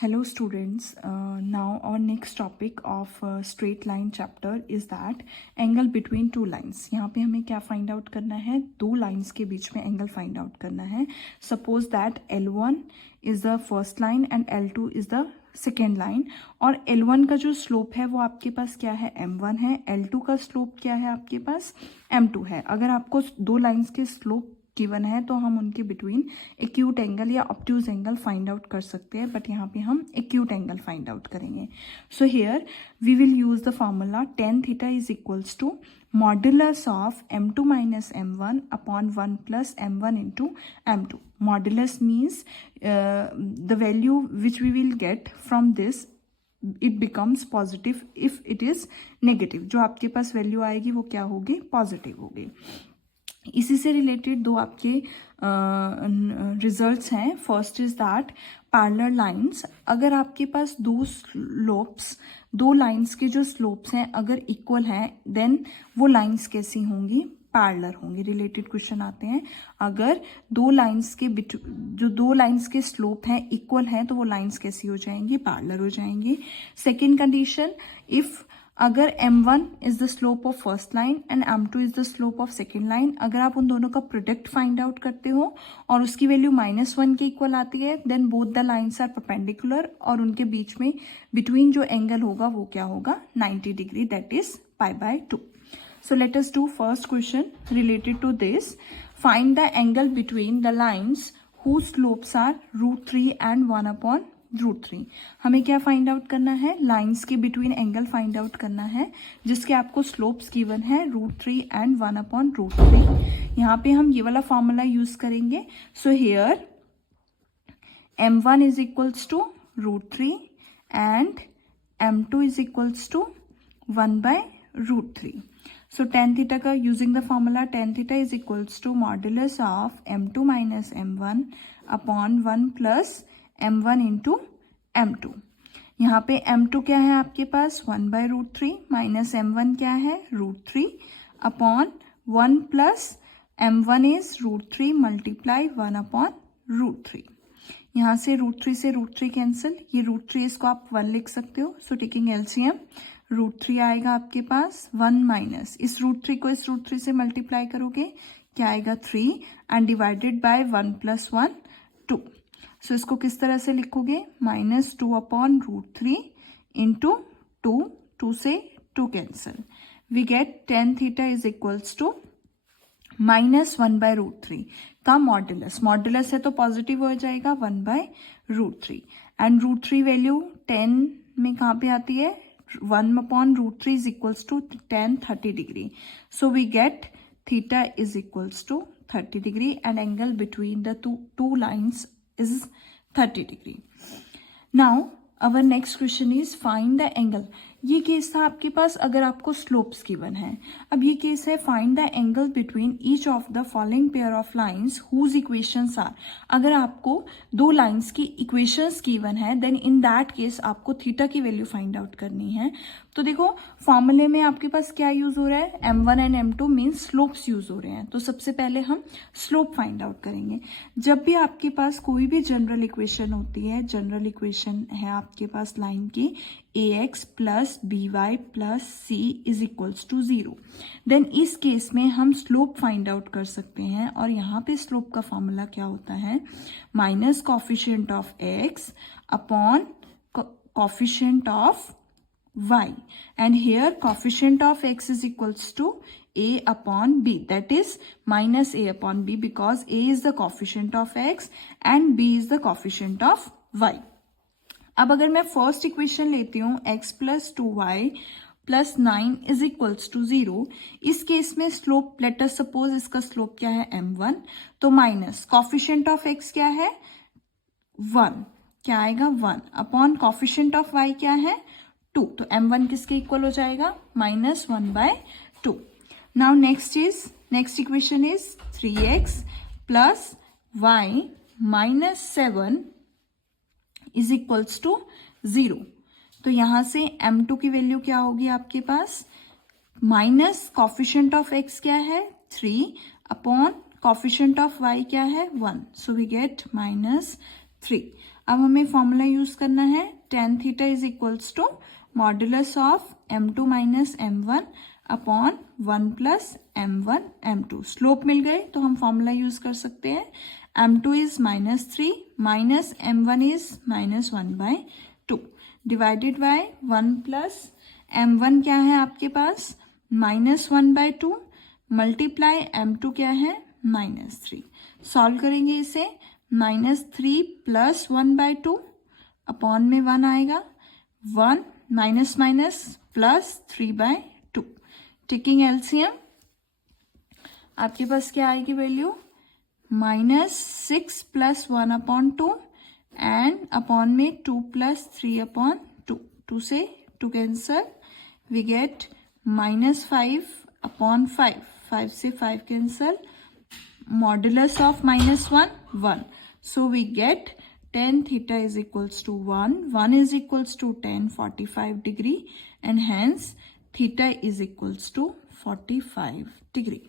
Hello students, now our next topic of straight line chapter is that angle between two lines. यहाँ पे हमें क्या find out करना है, दो लाइन्स के बीच में एंगल फाइंड आउट करना है. Suppose that L1 is the first line and L2 is the second line, और L1 का जो स्लोप है वो आपके पास क्या है, M1 है. L2 का स्लोप क्या है आपके पास, M2 है. अगर आपको दो लाइन्स के स्लोप गिवन है तो हम उनके बिटवीन एक्यूट एंगल या ऑब्ट्यूज एंगल फाइंड आउट कर सकते हैं, बट यहाँ पे हम एक्यूट एंगल फाइंड आउट करेंगे. So here we will use the formula tan theta is equals to modulus of m2 minus m1 upon 1 plus m1 into m2. Modulus means the value which we will get from this it becomes positive if it is negative. जो आपके पास value आएगी वो क्या होगी, positive होगी. इसी से related दो आपके रिजल्ट्स हैं. First is that parallel lines, अगर आपके पास दो स्लोप्स, दो लाइंस के जो स्लोप्स हैं अगर इक्वल हैं देन वो लाइंस कैसी होंगी, पैरेलल होंगी. रिलेटेड क्वेश्चन आते हैं, अगर दो लाइंस के जो दो लाइंस के स्लोप हैं इक्वल हैं तो वो लाइंस कैसी हो जाएंगी, पैरेलल हो जाएंगी. सेकेंड कंडीशन, इफ अगर m1 is the slope of first line and m2 is the slope of second line, अगर आप उन दोनों का प्रोडक्ट फाइंड आउट करते हो और उसकी वैल्यू -1 के इक्वल आती है then both the lines are perpendicular, और उनके बीच में बिटवीन जो एंगल होगा वो क्या होगा, 90 degree, that is π/2. So let us do first question related to this. Find the angle between the lines whose slopes are √3 and 1/√3. हमें क्या फाइंड आउट करना है, लाइंस के बिटवीन एंगल फाइंड आउट करना है जिसके आपको स्लोप्स गिवन है √3 एंड 1/√3. यहाँ पे हम ये वाला फॉर्मूला यूज करेंगे. So here m1 is equals to √3 and m2 is equals to 1/√3. So tan theta का using the formula, tan theta is equals to modulus of m2 minus m1 upon 1 plus m1 into m2. यहाँ पे m2 क्या है आपके पास, 1/√3 minus m1 क्या है, √3 upon 1 plus m1 is √3 multiply 1/√3. यहाँ से √3 से √3 कैंसिल, ये √3 इसको आप 1 लिख सकते हो. सो टेकिंग एलसीएम √3 आएगा आपके पास, 1 माइनस इस √3 को इस √3 से मल्टीप्लाई करोगे क्या आएगा, 3 एंड डिवाइडेड बाय 1 प्लस 1 2. सो इसको किस तरह से लिखोगे, -2/√3 इंटू 2 से 2 cancel, we get tan theta is equals to -1/√3 का मॉड्यूलस, मॉड्यूलस है तो पॉजिटिव हो जाएगा 1/√3, एंड √3 वैल्यू 10 में कहाँ पे आती है, 1/√3 is equals to tan 30 degree. So we get theta is equals to 30 degree and angle between the two lines is 30 degree. Now our next question is find the angle. ये case था आपके पास अगर आपको स्लोप्स गिवन है. अब ये case है find the angle between each of the following pair of lines whose equations are. अगर आपको दो लाइंस की इक्वेशंस गिवन है देन इन दैट केस आपको थीटा की वैल्यू फाइंड आउट करनी है. तो देखो फॉर्मूले में आपके पास क्या यूज हो रहा है, m1 and m2 means slopes use हो रहे हैं. तो सबसे पहले हम स्लोप फाइंड आउट करेंगे. जब भी आपके पास कोई भी जनरल इक्वेशन होती है, जनरल इक्वेशन है आपके पास लाइन की ax plus by plus c is equals to 0, then इस केस में हम स्लोप फाइंड आउट कर सकते हैं. और यहाँ पे स्लोप का फॉर्मूला क्या होता है, minus coefficient of x upon coefficient of y, and here coefficient of x is equals to a upon b, that is minus a upon b because a is the coefficient of x and b is the coefficient of y. अब अगर मैं first equation लेती हूँ x plus 2y plus 9 is equals to 0, इस case में slope let us suppose इसका slope क्या है m1, तो माइनस कॉफिशिएंट ऑफ x क्या है 1, क्या आएगा 1 अपॉन कॉफिशिएंट ऑफ y क्या है 2, तो m1 किसके इक्वल हो जाएगा, -1/2. Now next equation is 3x plus y minus 7 is equals to 0. तो यहां से m2 की वैल्यू क्या होगी आपके पास, माइनस कॉफिशिएंट ऑफ x क्या है 3 अपॉन कॉफिशिएंट ऑफ y क्या है 1, सो वी गेट -3. अब हमें फॉर्मूला यूज करना है tan theta is equals to modulus of m2 minus m1 upon 1 plus m1 m2। Slope मिल गए तो हम फॉर्मूला यूज कर सकते हैं m2 is -3 minus m1 is -1/2 divided by 1 plus m1 क्या है आपके पास -1/2 मल्टीप्लाई m2 क्या है -3। सॉल्व करेंगे इसे -3 प्लस 1/2 अपॉन में 1 आएगा 1 minus minus plus 3/2। Taking LCM आपके पास क्या आएगी वैल्यू -6 प्लस 1/2 एंड अपॉन में 2 प्लस 3/2। 2 से 2 कैंसल वी गेट -5/5। 5 से 5 cancel modulus of -1 1, so we get tan theta is equals to 1 is equals to tan 45 degree and hence theta is equals to 45 degree.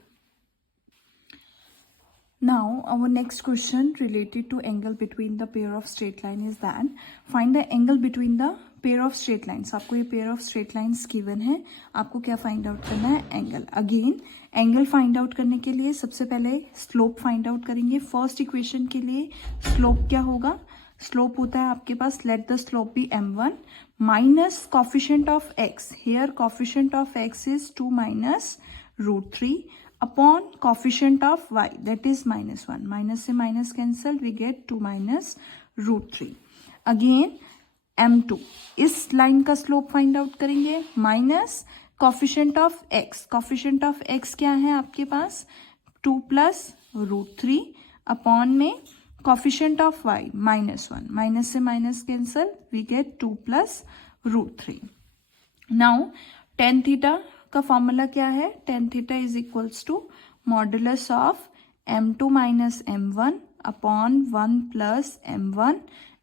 Now our next question related to angle between the pair of straight line is that find the angle between the pair of straight lines। आपको ये pair of straight lines given है, आपको क्या find out करना है angle. Again angle find out करने के लिए सबसे पहले स्लोप फाइंड आउट करेंगे। फर्स्ट इक्वेशन के लिए स्लोप क्या होगा, स्लोप होता है आपके पास let the slope be m1 minus coefficient of x, here coefficient of x is 2 minus √3 upon coefficient of y that is -1। Minus से minus cancel we get 2 minus √3। Again m2 इस line का slope find out करेंगे minus coefficient of x। coefficient of x क्या है आपके पास 2 plus √3 upon में coefficient of y -1। Minus से minus cancel we get 2 plus √3। Now tan theta का फॉर्मूला क्या है, tan theta is equals to modulus of m2 minus m1 upon 1 plus m1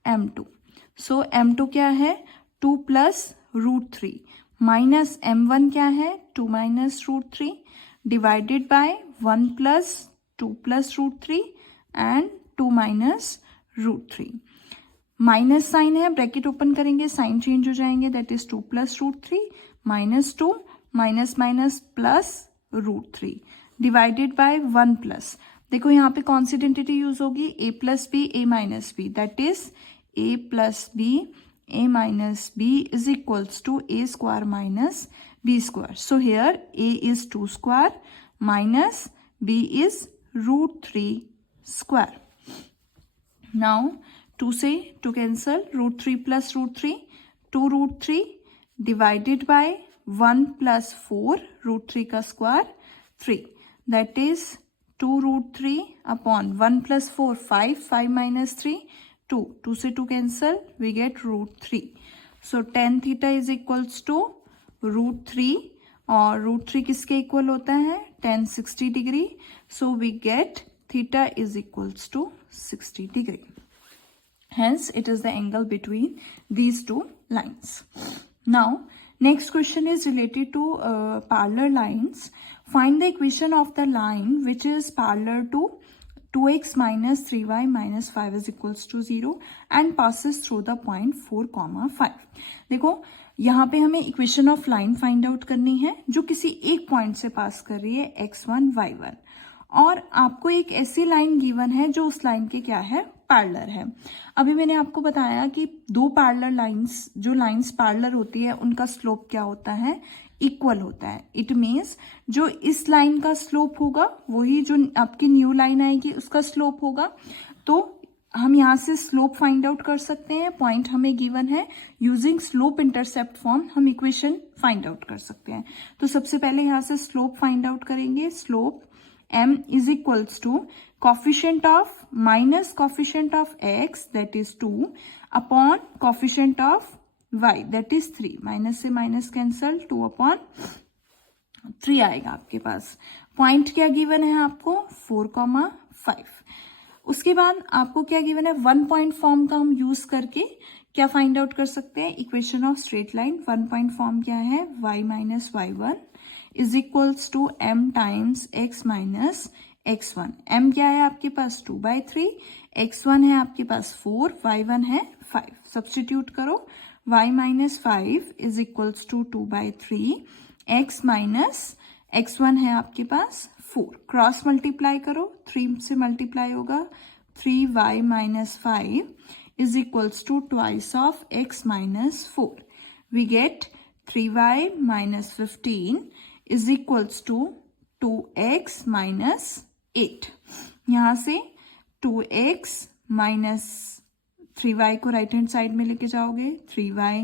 m2। So m2 क्या है 2 plus √3 minus m1 क्या है 2 minus √3 divided by 1 plus 2 plus √3 and 2 minus √3। Minus sign है, bracket open करेंगे sign change हो जाएंगे, that is 2 plus √3 minus 2 minus minus plus √3 divided by 1 plus. देखो यहाँ पे कौन सी आइडेंटिटी यूज होगी a plus B a minus B, that is a plus B a minus B is equals to a square minus b square. So here a is 2 square minus b is √3 square. Now 2 से 2 cancel √3 plus √3 2 √3 divided by 1 plus 4 √3 का square 3, that is 2 √3 upon 1 plus 4 5 minus 3 2 से 2 cancel we get √3। So tan theta is equals to √3 और √3 किसके equal होता है tan 60 degree. So we get theta is equals to 60 degree. Hence, it is the angle between these two lines. Now, next question is related to parallel lines. Find the equation of the line which is parallel to 2x minus 3y minus 5 is equals to 0 and passes through the point 4,5. देखो यहाँ पे हमें equation of line find out करनी है जो किसी एक point से पास कर रही है x1 y1 और आपको एक ऐसी लाइन गिवन है जो उस लाइन के क्या है पैरेलल है। अभी मैंने आपको बताया कि दो पैरेलल लाइंस, जो लाइंस पैरेलल होती है उनका स्लोप क्या होता है इक्वल होता है। इट मीन्स जो इस लाइन का स्लोप होगा वही जो आपकी न्यू लाइन आएगी उसका स्लोप होगा। तो हम यहाँ से स्लोप फाइंड आउट कर सकते हैं, पॉइंट हमें गिवन है, यूजिंग स्लोप इंटरसेप्ट फॉर्म हम इक्वेशन फाइंड आउट कर सकते हैं। तो सबसे पहले यहाँ से स्लोप फाइंड आउट करेंगे। Slope m is equals to coefficient of minus coefficient of x that is 2 upon coefficient of y that is 3। Minus से माइनस कैंसल 2 upon 3 आएगा आपके पास। पॉइंट क्या गिवन है आपको 4,5। उसके बाद आपको क्या गिवन है, 1 पॉइंट फॉर्म का हम यूज करके क्या फाइंड आउट कर सकते हैं equation of straight line. 1 point form क्या है y minus y1 is equals to m times x minus x1, m क्या है आपके पास 2/3, x1 है आपके पास 4, y1 है 5. सब्सटीट्यूट करो, y minus 5 is equals to 2/3, x minus x1 है आपके पास 4. क्रॉस मल्टीप्लाई करो, 3 से मल्टीप्लाई होगा, 3y minus 5 is equals to twice of x minus 4. We get 3y minus 15 is equals to 2x minus 8. यहाँ से 2x minus 3y को right hand side में लेके जाओगे, 3y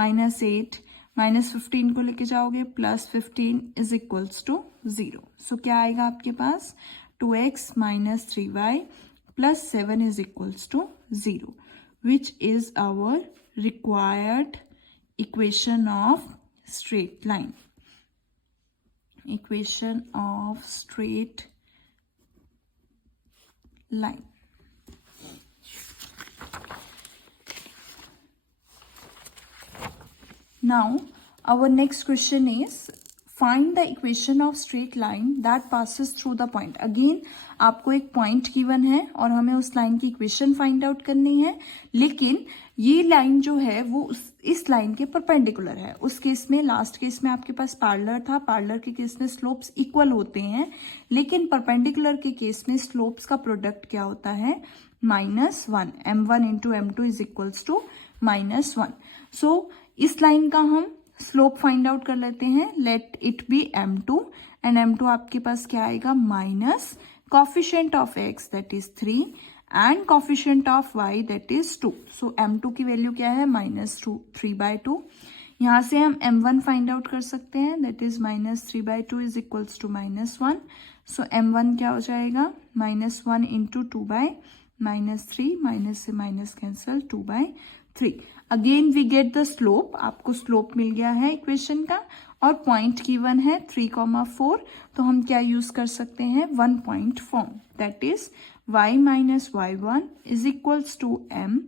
minus 8 minus 15 को लेके जाओगे, plus 15 is equals to 0. So क्या आएगा आपके पास 2x minus 3y plus 7 is equals to 0. Which is our required equation of straight line. Equation of straight line. Now, our next question is find the equation of straight line that passes through the point. Again, आपको एक point given है और हमें उस line की equation find out करनी है, लेकिन ये लाइन जो है वो इस लाइन के परपेंडिकुलर है. उस केस में, लास्ट केस में आपके पास पैरेलल था, पैरेलल के केस में स्लोप्स इक्वल होते हैं, लेकिन परपेंडिकुलर के केस में स्लोप्स का प्रोडक्ट क्या होता है -1. m1 into m2 is equals to -1. So इस लाइन का हम स्लोप फाइंड आउट कर लेते हैं. Let it B m2 and m2 आपके पास क्या आएगा minus coefficient of x that is 3 and coefficient of y that is 2. So m2 की वैल्यू क्या है -3/2. यहाँ से हम m1 फाइंड आउट कर सकते हैं, that is -3/2 is equals to -1. So m1 क्या हो जाएगा -1 इंटू 2/-3, माइनस से minus cancel 2/3. Again we get the slope, आपको स्लोप मिल गया है इक्वेशन का, और पॉइंट गिवन है 3,4. तो हम क्या यूज कर सकते हैं, 1 point form, that is y minus y1 is equals to m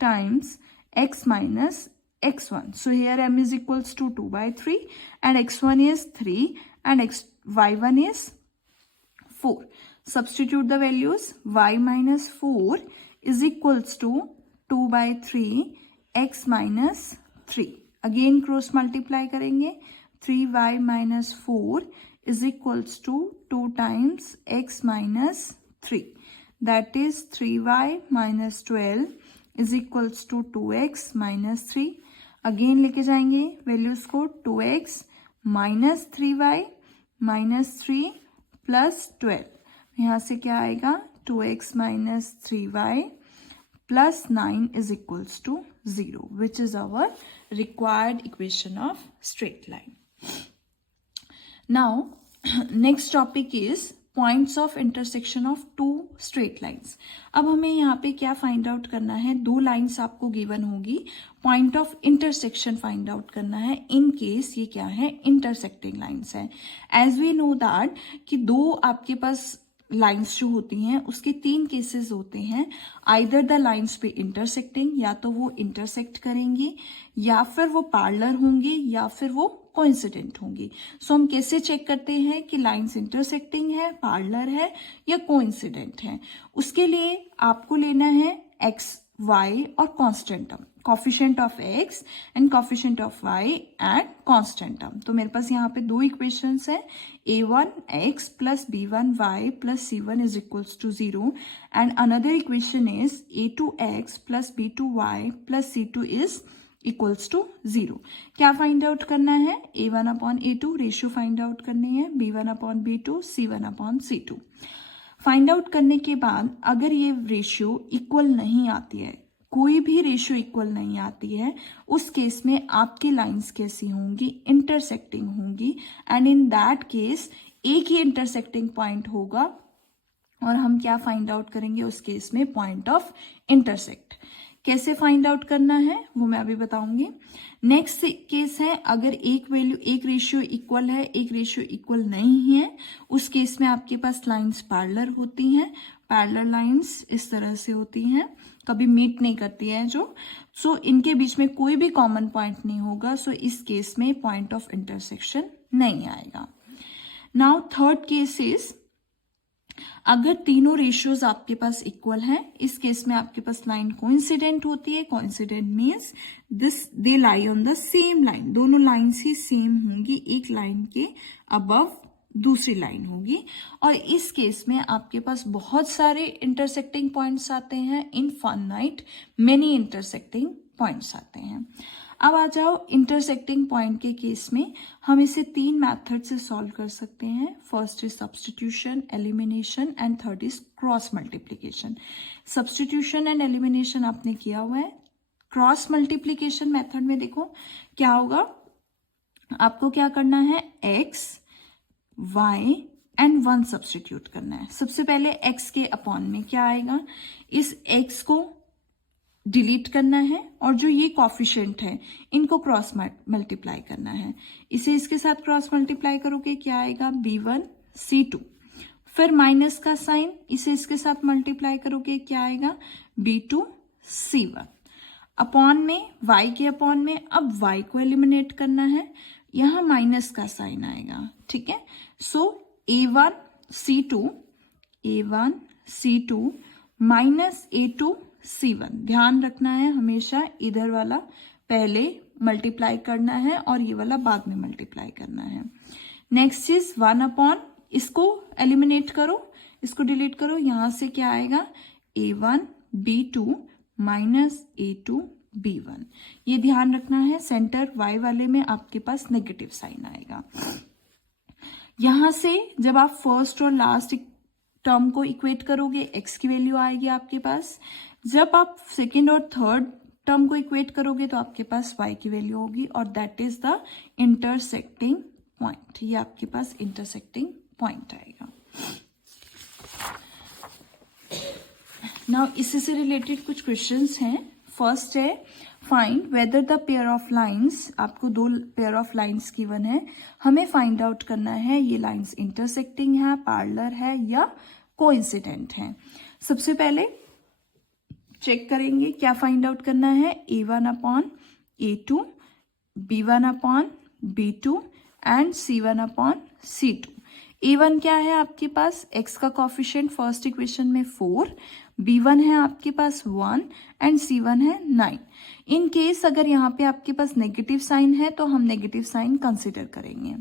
times x minus x1. So here m is equals to 2/3 and x1 is 3 and y1 is 4. Substitute the values. Y minus 4 is equals to 2/3 x minus 3. Again cross multiply करेंगे. 3y minus 4 is equals to 2 times x minus 3. That is 3y minus 12 is equals to 2x minus 3. Again लेके जाएंगे values को. 2x minus 3y minus 3 plus 12. यहाँ से क्या आएगा 2x minus 3y plus 9 is equals to 0, which is our required equation of straight line. Now, next topic is points of intersection of two straight lines. अब हमें यहाँ पे क्या find out करना है, 2 लाइन्स आपको गिवन होगी, point of intersection find out करना है इन केस ये क्या है इंटरसेक्टिंग लाइन्स है. एज वी नो दैट कि 2 आपके पास लाइंस जो होती हैं उसके 3 केसेस होते हैं. आइदर द लाइंस पे इंटरसेक्टिंग, या तो वो इंटरसेक्ट करेंगी, या फिर वो पैरेलल होंगी, या फिर वो कोइंसिडेंट होंगी. सो हम कैसे चेक करते हैं कि लाइंस इंटरसेक्टिंग है, पैरेलल है या कोइंसिडेंट है. उसके लिए आपको लेना है x, y और constant term, coefficient of x and coefficient of y and constant term. तो मेरे पास यहाँ पे 2 इक्वेशंस हैं, a1x plus b1y plus c1 is equals to 0 and another equation is a2x plus b2y plus c2 is equals to 0. क्या find out करना है, a1/a2 ratio find out करनी है, b1/b2 c1/c2. फाइंड आउट करने के बाद अगर ये रेशियो इक्वल नहीं आती है, कोई भी रेशियो इक्वल नहीं आती है, उस केस में आपकी लाइंस कैसी होंगी, इंटरसेक्टिंग होंगी. एंड इन दैट केस एक ही इंटरसेक्टिंग पॉइंट होगा और हम क्या फाइंड आउट करेंगे उस केस में, पॉइंट ऑफ इंटरसेक्ट. कैसे फाइंड आउट करना है वो मैं अभी बताऊंगी. नेक्स्ट केस है अगर एक रेशियो इक्वल है, एक रेशियो इक्वल नहीं है, उस केस में आपके पास लाइंस पैरेलल होती हैं. पैरेलल लाइंस इस तरह से होती हैं, कभी मीट नहीं करती हैं जो. सो इनके बीच में कोई भी कॉमन पॉइंट नहीं होगा. सो इस केस में पॉइंट ऑफ इंटरसेक्शन नहीं आएगा. नाउ थर्ड केस इज अगर तीनों रेशियोज आपके पास इक्वल हैं, इस केस में आपके पास लाइन कोइंसिडेंट होती है। Coincident means this they lie on the same line, दोनों लाइन्स ही सेम होंगी, एक लाइन के अबव दूसरी लाइन होगी। और इस केस में आपके पास बहुत सारे इंटरसेक्टिंग पॉइंट्स आते हैं, इनफाइनाइट मेनी इंटरसेक्टिंग पॉइंट्स आते हैं। अब आ जाओ इंटरसेक्टिंग पॉइंट के केस में हम इसे 3 मेथड से सॉल्व कर सकते हैं। First is substitution, elimination and third is cross multiplication. Substitution and elimination आपने किया हुआ है। क्रॉस मल्टीप्लीकेशन मेथड में देखो क्या होगा, आपको क्या करना है, x y एंड 1 सब्स्टिट्यूट करना है। सबसे पहले x के अपॉन में क्या आएगा, इस x को डिलीट करना है और जो ये कॉफिशिएंट है इनको क्रॉस मल्टीप्लाई करना है। इसे इसके साथ क्रॉस मल्टीप्लाई करोगे क्या आएगा, b1 c2। फिर माइनस का साइन, इसे इसके साथ मल्टीप्लाई करोगे क्या आएगा, b2 c1। अपॉन में y के अपॉन में, अब y को एलिमिनेट करना है, यहां माइनस का साइन आएगा, ठीक है। सो a1 c2 minus a2 c1। ध्यान रखना है हमेशा इधर वाला पहले मल्टीप्लाई करना है और ये वाला बाद में मल्टीप्लाई करना है। नेक्स्ट इज 1 अपॉन, इसको एलिमिनेट करो, इसको डिलीट करो, यहां से क्या आएगा, a1 b2 minus a2 b1। ये ध्यान रखना है, सेंटर y वाले में आपके पास नेगेटिव साइन आएगा। यहां से जब आप फर्स्ट और लास्ट टर्म को इक्वेट करोगे x की वैल्यू आएगी आपके पास। जब आप सेकेंड और थर्ड टर्म को इक्वेट करोगे तो आपके पास y की वैल्यू होगी और that is the intersecting point. ये आपके पास इंटरसेक्टिंग पॉइंट आएगा। नाउ इसी से रिलेटेड कुछ क्वेश्चंस हैं। फर्स्ट है find whether the pair of lines, आपको 2 पेयर ऑफ लाइंस गिवन है, हमें फाइंड आउट करना है ये लाइंस इंटरसेक्टिंग है, पैरेलल है या कोइंसिडेंट है। सबसे पहले चेक करेंगे क्या फाइंड आउट करना है, a1 upon a2, b1 upon b2 and c1 upon c2। a1 क्या है आपके पास, x का कॉफिशिएंट फर्स्ट इक्वेशन में 4, b1 है आपके पास 1 एंड c1 है 9। इन केस अगर यहाँ पे आपके पास नेगेटिव साइन है तो हम नेगेटिव साइन कंसिडर करेंगे।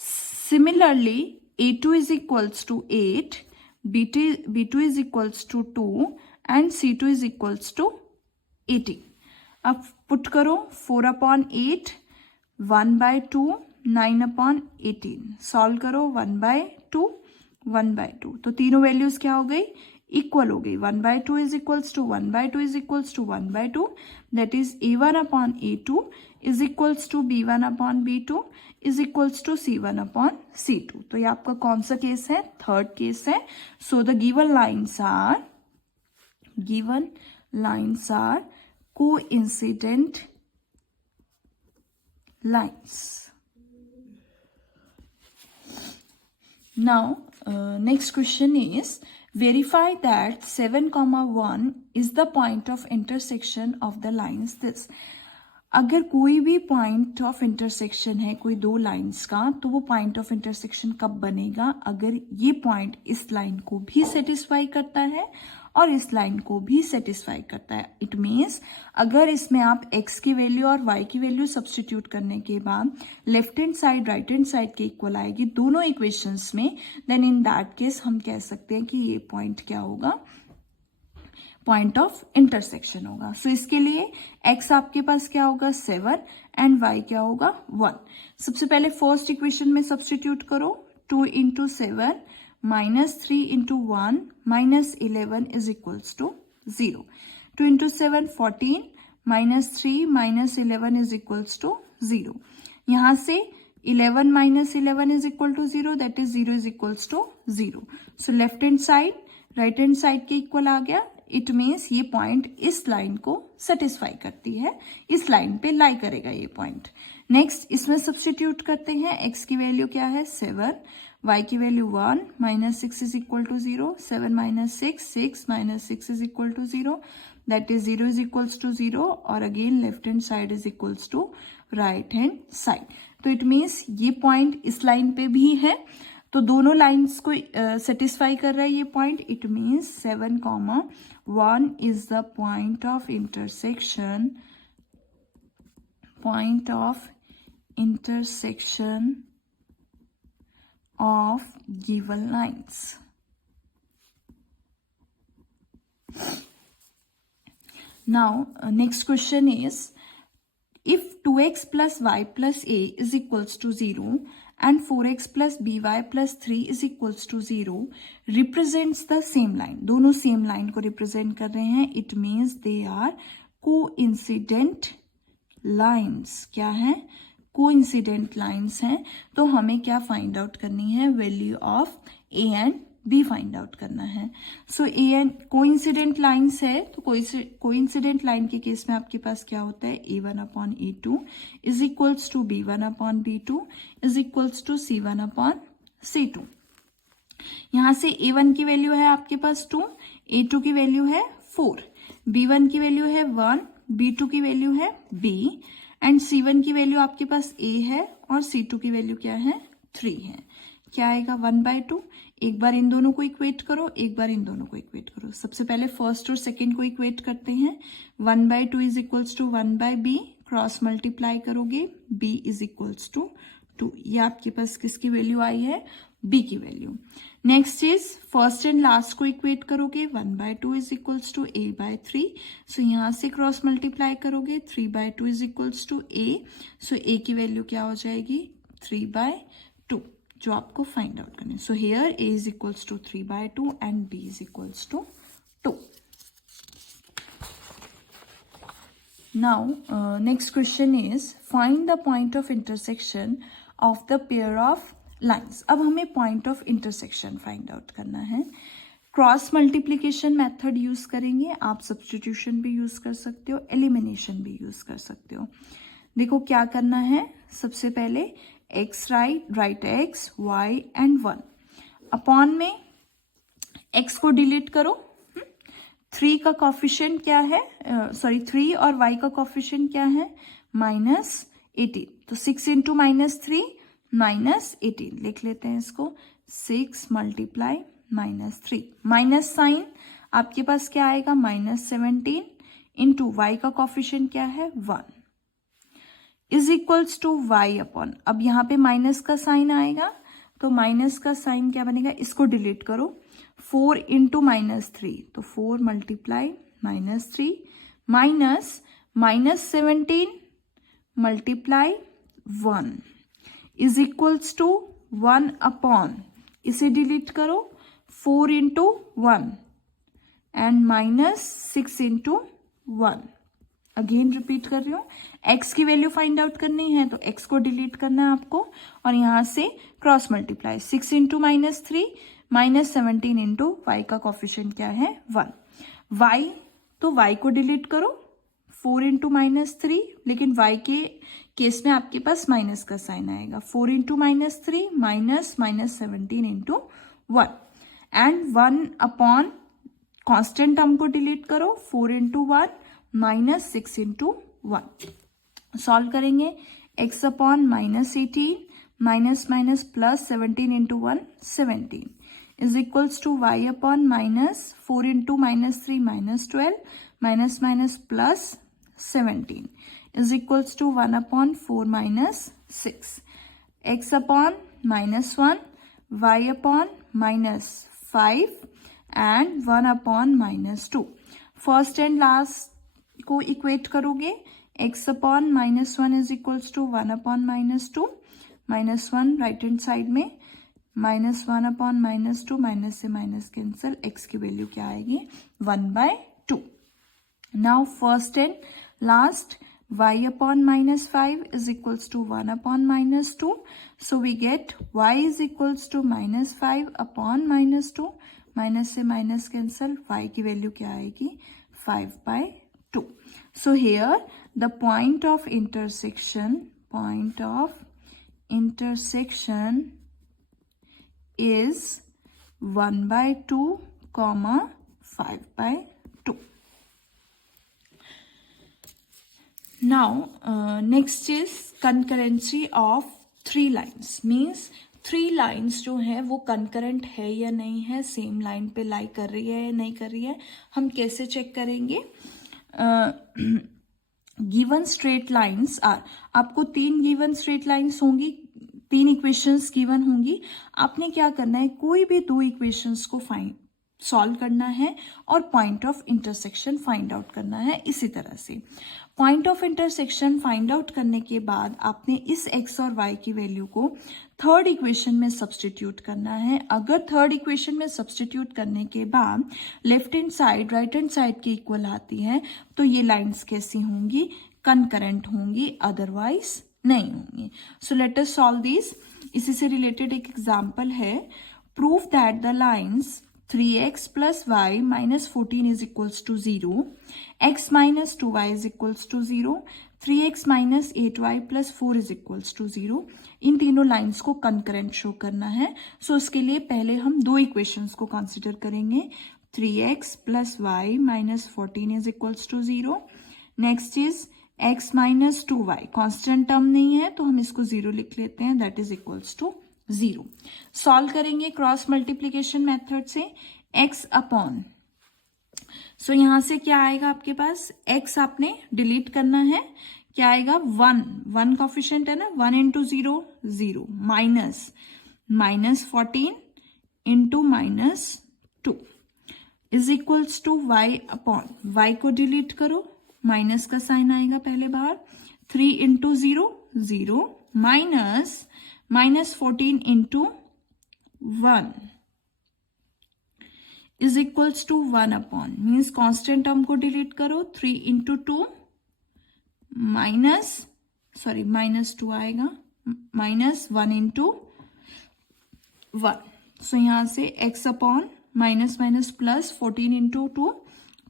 Similarly a2 is equals to 8, b2 is equals to 2 and c2 is equals to 18। अब पुट करो 4 अपॉन 8, 1/2, 9 अपॉन 18। सॉल्व करो 1/2, 1/2, तो तीनों वैल्यूज क्या हो गई, इक्वल हो गई। 1/2 is equals to 1/2 is equals to 1/2, that is a1 upon a2 is equals to b1 upon b2 is equals to c1 upon c2। तो ये आपका कौन सा केस है, थर्ड केस है। So the given lines are coincident lines. Now, next question is verify that 7,1 is the point of intersection of the lines this। अगर कोई भी पॉइंट ऑफ इंटरसेक्शन है कोई 2 लाइंस का, तो वो पॉइंट ऑफ इंटरसेक्शन कब बनेगा, अगर ये पॉइंट इस लाइन को भी सेटिस्फाई करता है और इस लाइन को भी सेटिस्फाई करता है। इट मीन्स अगर इसमें आप x की वैल्यू और y की वैल्यू सब्स्टिट्यूट करने के बाद left hand side right hand side के इक्वल आएगी दोनों इक्वेशंस में, देन इन दैट केस हम कह सकते हैं कि ये पॉइंट क्या होगा, पॉइंट ऑफ इंटरसेक्शन होगा। सो इसके लिए x आपके पास क्या होगा 7 एंड y क्या होगा 1। सबसे पहले फर्स्ट इक्वेशन में सब्स्टिट्यूट करो, 2 into 7 minus 3 into 1 minus 11 is equals to 0। 2 into 7 14 minus 3 minus 11 is equals to 0। यहां से 11 minus 11 is equal to 0, that is 0 is equals to 0। So left hand side right hand side के equal आ गया। It means ये point इस line को satisfy करती है, इस लाइन पे लाई करेगा ये पॉइंट। नेक्स्ट इसमें सब्स्टिट्यूट करते हैं, x की वैल्यू क्या है 7, y की value 1, minus 6 is equal to 0, 7 minus 6 minus 6 is equal to 0, that is 0 is equals to 0 और again left hand side is equals to right hand side. तो it means ये point इस line पे भी है, तो दोनों लाइंस को सेटिस्फाई कर रहा है ये point. It means 7,1 is the point of intersection of given lines. Now, next question is, if 2x plus y plus a is equals to 0 and 4x plus by plus 3 is equals to 0 represents the same line. दोनों same line को represent कर रहे हैं. It means they are coincident lines. क्या है? Coincident lines हैं. तो हमें क्या फाइंड आउट करनी है? Value of A and B find out करना है. So A and coincident lines है, तो कोइंसिडेंट लाइन के केस में आपके पास क्या होता है? a1 upon a2 is equals to b1 upon b2 is equals to c1 upon c2. यहां से a1 की वैल्यू है आपके पास 2, a2 की वैल्यू है 4, b1 की वैल्यू है 1, b2 की वैल्यू है b एंड c1 की वैल्यू आपके पास a है और c2 की वैल्यू क्या है? 3 है. क्या आएगा? 1/2. एक बार इन दोनों को इक्वेट करो, एक बार इन दोनों को इक्वेट करो. सबसे पहले फर्स्ट और सेकंड को इक्वेट करते हैं. 1/2 is equals to 1/b, cross multiply करोगे b इज इक्वल्स टू 2. ये आपके पास किसकी वैल्यू आई है? b की value. Next is first and last को इक्वेट करोगे. 1/2 इज इक्वल्स टू a/3. सो यहां से क्रॉस मल्टीप्लाई करोगे. 3/2 is equals to a. So a की वैल्यू क्या हो जाएगी? 3/2, जो आपको फाइंड आउट करना है. So here a is equals to 3/2 and b is equals to 2. Now next question is find the point of intersection of the pair of lines. अब हमें point of intersection find out करना है. Cross multiplication method use करेंगे. आप substitution भी use कर सकते हो, एलिमिनेशन भी यूज कर सकते हो. देखो क्या करना है. सबसे पहले x right x, y and 1 upon में x को डिलीट करो. 3 का कॉफिशिएंट क्या है? 3 और y का कॉफिशिएंट क्या है? -18. तो 6 इंटू -3 -18 लिख लेते हैं इसको. 6 मल्टीप्लाई -3, माइनस साइन आपके पास क्या आएगा? -17 इंटू वाई का कॉफिशिएंट क्या है? 1 is equals to y upon. अब यहाँ पे माइनस का साइन आएगा, तो माइनस का साइन क्या बनेगा? इसको डिलीट करो. 4 इंटू -3, तो 4 multiply -3 -17 multiply 1 is equals to 1 upon. इसे डिलीट करो. 4 into 1 and -6 into 1. Again repeat कर रही हूँ. x की वैल्यू फाइंड आउट करनी है, तो x को डिलीट करना है आपको और यहां से cross multiply. 6 into -3 -17 into y का कॉफिशिएंट क्या है? 1. y, तो y को डिलीट करो. 4 इंटू -3, लेकिन y के केस में आपके पास माइनस का साइन आएगा. 4 into -3 -17 into 1 and 1 upon constant term को डिलीट करो. 4 इंटू 1 -6 इंटू 1. सॉल्व करेंगे. x upon -18 minus plus 17 into 1 17 is equals to y upon -4 into -3 -12 minus plus 17 is equals to 1 upon 4 minus 6. x upon -1, y upon -5 and 1 upon -2. First and last को equate करोगे. x upon -1 is equals to 1 upon -2. -1 right hand side में, -1 upon -2, minus से minus cancel. x की value क्या आएगी? 1/2. Now first and last, y upon -5 is equals to 1 upon -2. So we get y is equals to -5 upon -2. Minus से minus cancel. y की value क्या आएगी? 5/2. So here the point of intersection is 1/2, 5/2. Now next is concurrency of 3 lines. Means 3 lines जो है वो concurrent है या नहीं है, सेम लाइन पे लाई कर रही है या नहीं कर रही है, हम कैसे चेक करेंगे? गिवन स्ट्रेट लाइंस आर, आपको 3 गिवन स्ट्रेट लाइंस होंगी, 3 इक्वेशंस गिवन होंगी। आपने क्या करना है, कोई भी 2 इक्वेशंस को सॉल्व करना है और point of intersection find out करना है। इसी तरह से point of intersection find out करने के बाद आपने इस x और y की वैल्यू को थर्ड इक्वेशन में सब्सटीट्यूट करना है। अगर थर्ड इक्वेशन में सब्सटीट्यूट करने के बाद left hand side right hand side की इक्वल आती है तो ये लाइंस कैसी होंगी? कंकरेंट होंगी, अदरवाइज नहीं होंगी। So let us solve this. इसी से रिलेटेड एक एग्जांपल है, prove that the lines 3x plus y minus 14 is equals to 0, x minus 2y is equals to 0, 3x minus 8y plus 4 is equals to 0, इन तीनों lines को concurrent show करना है। सो उसके लिए पहले हम 2 इक्वेशंस को कंसिडर करेंगे, 3x plus y minus 14 is equals to 0, next is x minus 2y, constant term नहीं है तो हम इसको 0 लिख लेते हैं, that is equals to 0। Solve करेंगे क्रॉस मल्टीप्लीकेशन मेथड से, x अपॉन, सो यहां से क्या आएगा आपके पास, x आपने डिलीट करना है, क्या आएगा 1 कोफिशिएंट है ना, 1 into 0 0, minus 14 into -2 is equals to y upon, y को डिलीट करो, माइनस का साइन आएगा पहले बाहर, 3 into 0 0, minus 14 into 1 is equals to 1 upon, means constant term को डिलीट करो, 3 इंटू 2 -2 आएगा, -1 इंटू 1। सो यहां से x upon minus plus 14 into 2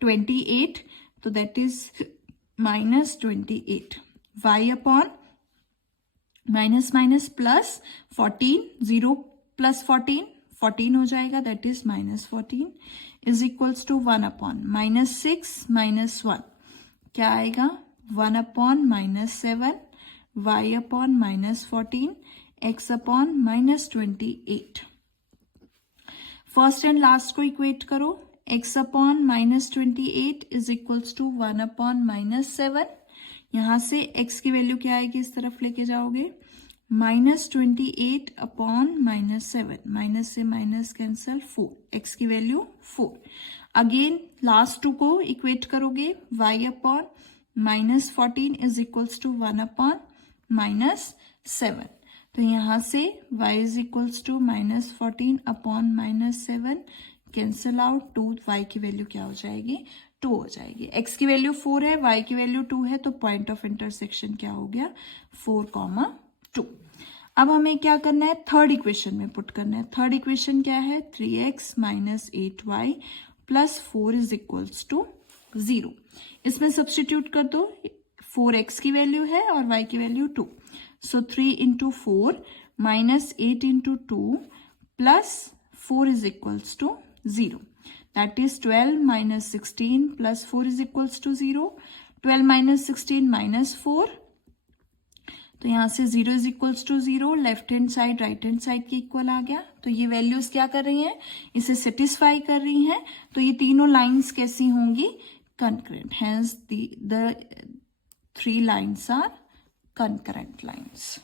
28, तो that is -28, y upon minus plus 14, 0 plus 14 हो जाएगा, that is -14 is equals to 1 upon -6 -1, क्या आएगा 1 upon -7, y upon -14, x upon -28। First and last को इक्वेट करो, x upon -28 is equals to 1 upon -7, यहां से x की वैल्यू क्या आएगी, इस तरफ लेके जाओगे, -28 अपॉन -7, माइनस से माइनस कैंसल, 4, x की वैल्यू 4। अगेन लास्ट 2 को इक्वेट करोगे, y upon -14 is equals to 1 upon -7, तो यहां से y is equals to -14 upon -7 cancel out, 2, y की वैल्यू क्या हो जाएगी, 2 हो जाएगी। x की वैल्यू 4 है, y की वैल्यू 2 है, तो पॉइंट ऑफ इंटरसेक्शन क्या हो गया, 4, 2। अब हमें क्या करना है, थर्ड इक्वेशन में पुट करना है। थर्ड इक्वेशन क्या है, 3x minus 8y plus 4 is equals to 0। इसमें सब्सटीट्यूट कर दो, 4x की वैल्यू है और y की value 2, so 3 into 4 minus 8 into 2 plus 4 is equals to 0, that is 12 minus 16 plus 4 is equals to 0, 12 minus 16 minus 4, तो यहां से 0 is equals to 0, left hand side right hand side की इक्वल आ गया, तो ये वैल्यूज क्या कर रही हैं, इसे सेटिस्फाई कर रही हैं, तो ये तीनों लाइंस कैसी होंगी, concurrent, hence the 3 lines are concurrent lines.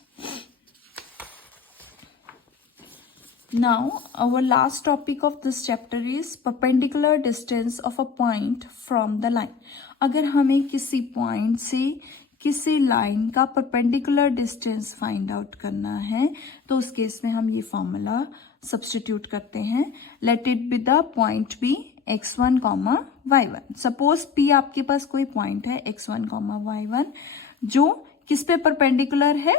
Now our last topic of this chapter is perpendicular distance of a point from the line. अगर हमें किसी पॉइंट से किसी लाइन का परपेंडिकुलर डिस्टेंस फाइंड आउट करना है तो उस केस में हम ये फॉर्मूला सब्स्टिट्यूट करते हैं, let it be the point be x1, y1। Suppose p आपके पास कोई पॉइंट है x1, y1 जो किस पे परपेंडिकुलर है,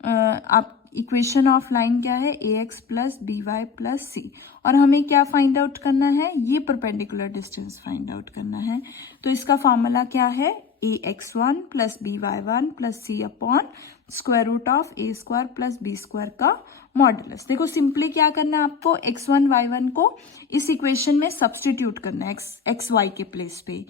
आप इक्वेशन ऑफ लाइन क्या है, ax plus by plus c, और हमें क्या फाइंड आउट करना है, ये परपेंडिकुलर डिस्टेंस फाइंड आउट करना है। तो इसका फॉर्मूला क्या है, ax1 plus by1 plus c upon square root of a square plus b square का मॉडुलस। देखो सिंपली क्या करना है आपको, x1 y1 को इस इक्वेशन में सब्सटीट्यूट करना है एक्स वाई के प्लेस पे,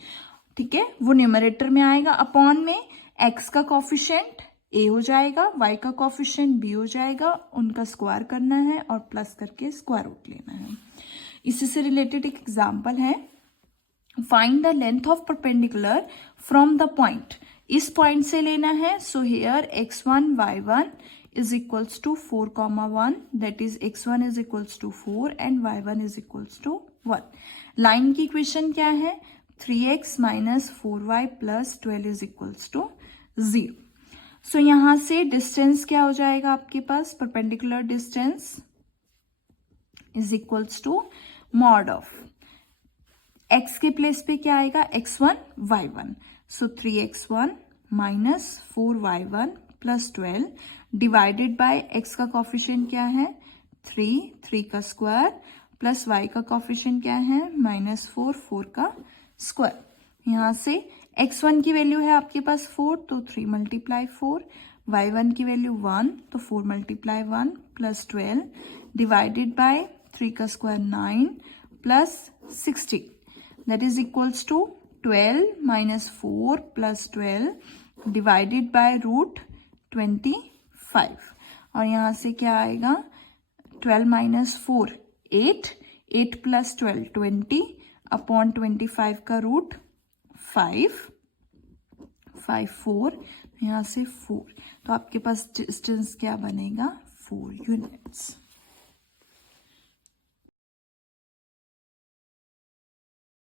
ठीक है, वो न्यूमरेटर में आएगा, अपॉन में x का कोफिशिएंट a हो जाएगा, y का कोफिशिएंट b हो जाएगा, उनका स्क्वायर करना है और प्लस करके स्क्वायर रूट लेना है। इसी से रिलेटेड एक एग्जाम्पल है, find the length of perpendicular from the point. इस पॉइंट से लेना है, so here x1 y1 is equals to 4, 1, that is x1 is equals to 4 and y1 is equals to 1. Line की इक्वेशन क्या है, 3x minus 4y plus 12 is equals to 0. सो यहां से distance क्या हो जाएगा आपके पास, perpendicular distance is equals to mod of x के प्लेस पे क्या आएगा, x1 y1, so 3x1 minus 4y1 plus 12 divided by x का कॉफिशिएंट क्या है, 3 का स्क्वायर प्लस y का कॉफिशिएंट क्या है, -4 का स्क्वायर। यहां से x1 की वैल्यू है आपके पास 4, तो 3 × 4, y1 की वैल्यू 1, तो 4 × 1 प्लस 12 डिवाइडेड बाय 3 का square 9 plus 16, that is equals to 12 - 4 + 12 divided by √25। और यहाँ से क्या आएगा, 12 - 4 8 + 12 20 अपॉन 25 का रूट 5 4, यहाँ से 4, तो आपके पास डिस्टेंस क्या बनेगा, 4 यूनिट्स।